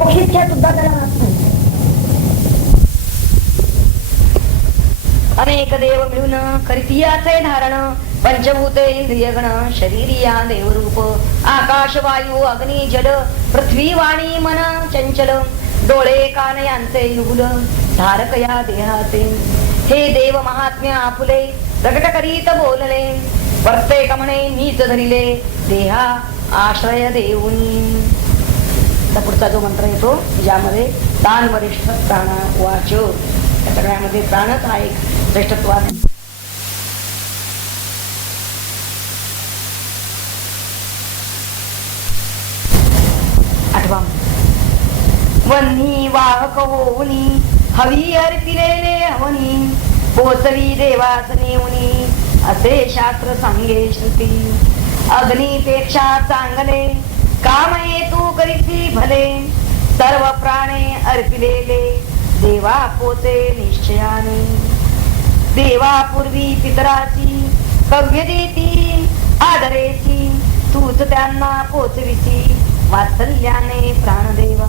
मोक्षिच्छा सुद्धा त्याला नसते. अनेक देव मिळून करीतीयाचे धारण पंचभूते इंद्रियगण शरीरिया देवरूप आकाश वायू अग्नी जल पृथ्वी वाणी मन चंचल डोळे कान यांचे युगुल धारक या देहाचे. हे देव महात्म्य आपुले प्रकट करीत बोलले प्रत्येक म्हणे मीच धरिले देहा आश्रय देऊनी. पुढचा जो मंत्र येतो ज्यामध्ये तान वरिष्ठ प्राणा वाच या सगळ्यामध्ये प्राणच हा एक श्रेष्ठत्वाने. आठवा वन्नी वाहक होऊनी हवी अर्पिलेले हवनी पोचवी देवास नेऊनी असे शास्त्र सांगे श्रुती. अग्नीपेक्षा चांगले काम तू करीसी भले सर्व प्राणे अर्पिलेले देवा पोचे निश्चयाने. देवापूर्वी पितराची कव्य देती आदरेची तूच त्यांना पोचविसी वात्सल्याने प्राणदेवा.